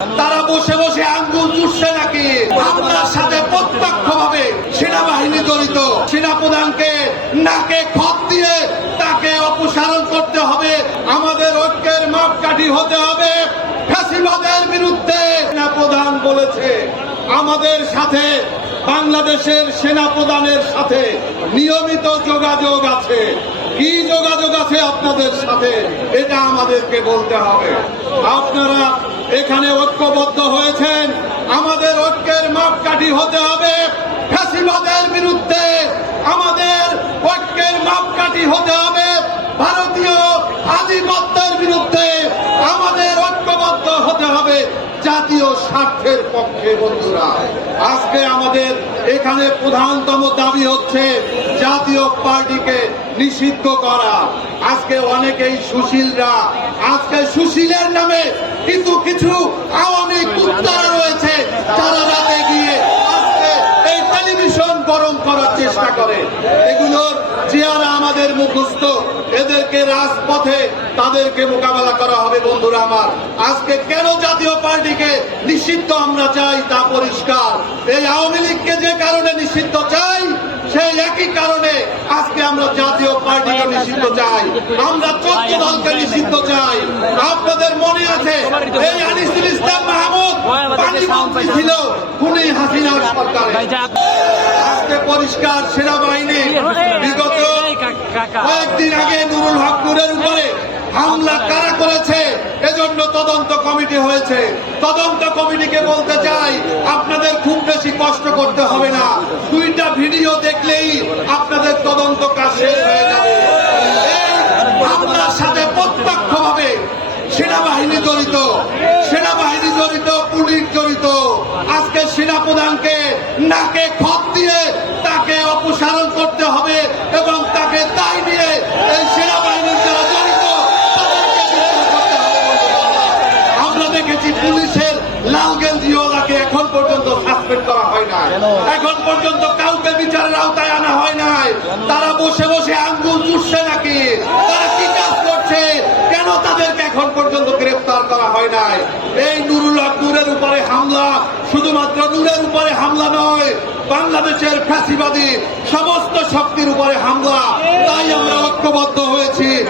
তারা বসে বসে আঙ্গুল চুষছে নাকি? আপনার সাথে প্রত্যক্ষ ভাবে সেনাবাহিনী জড়িত। সেনাপ্রধানকে নাকে খত দিয়ে তাকে অপসারণ করতে হবে। আমাদের ঐক্যের মাপকাঠি হতে হবে ফ্যাসিবাদের বিরুদ্ধে। সেনা প্রধান বলেছে, আমাদের সাথে বাংলাদেশের সেনাপ্রধানের সাথে নিয়মিত যোগাযোগ আছে। কি যোগাযোগ আছে আপনাদের সাথে, এটা আমাদেরকে বলতে হবে। আপনারা এখানে ঐক্যবদ্ধ হয়েছেন। আমাদের ঐক্যের মাপকাঠি হতে হবে ফ্যাসিবাদের বিরুদ্ধে। আমাদের ঐক্যের মাপকাঠি হতে হবে ভারতীয় আধিপত্যের বিরুদ্ধে আমাদের ঐক্যবদ্ধ হতে হবে জাতীয় স্বার্থের পক্ষে, বন্ধুরা। আজকে আমাদের এখানে প্রধানতম দাবি হচ্ছে জাতীয় পার্টিকে নিষিদ্ধ করা। আজকে অনেকেই সুশীলরা, আজকে সুশীলের নামে কিন্তু কিছু আওয়ামী করার চেষ্টা করে। এগুলোর চেহারা আমাদের মুখস্থ। এদেরকে রাজপথে তাদেরকে মোকাবেলা করা হবে বন্ধুরা আমার। আজকে কেন জাতীয় পার্টিকে নিষিদ্ধ আমরা চাই তা পরিষ্কার? এই আওয়ামী লীগকে যে কারণে নিষিদ্ধ চাই সেই একই কারণে আজকে আমরা জাতীয় পার্টিকে নিষিদ্ধ চাই। আমরা চোদ্দ দলকে নিষিদ্ধ চাই। আপনাদের মনে আছে এই আনিসুল ইসলাম মাহমুদ পানি মন্ত্রী ছিল খুনি হাসিনার সরকারে। আজকে পরিষ্কার সেনাবাহিনী। বিগত কয়েকদিন আগে নুরুল হক নুরের উপরে হামলা কারা করেছে, এজন্য তদন্ত কমিটি হয়েছে। তদন্ত কমিটিকে বলতে চাই, আপনাদের খুব বেশি কষ্ট করতে হবে না। দুইটা ভিডিও দেখলেই আপনাদের তদন্ত কাজ শেষ হয়ে যাবে এই হামলার সাথে প্রত্যক্ষ ভাবে সেনাবাহিনী জড়িত সেনাবাহিনী জড়িত পুলিশ জড়িত আজকে সেনাপ্রধানকে নাকে খত দিয়ে তাকে অপসারণ করতে হবে এবং তাকে দায় নিয়ে এই সেনাবাহিনীর যারা জড়িত। আমরা দেখেছি পুলিশের লাল গেঞ্জিওয়ালাকে এখন পর্যন্ত সাসপেন্ড করা হয় না এখন পর্যন্ত কাউকে বিচারের আওতায় আনা হয় নাই। তারা বসে বসে আঙ্গুল চুষছে নাকি? তারা কি কাজ করছে? কেন তাদেরকে এখন পর্যন্ত গ্রেফতার করা হয় নাই? এই নুরুল হক নূরের উপরে শুধুমাত্র নূরের উপরে হামলা নয়, বাংলাদেশের ফ্যাসিবাদী সমস্ত শক্তির উপরে হামলা। তাই আমরা ঐক্যবদ্ধ হয়েছি।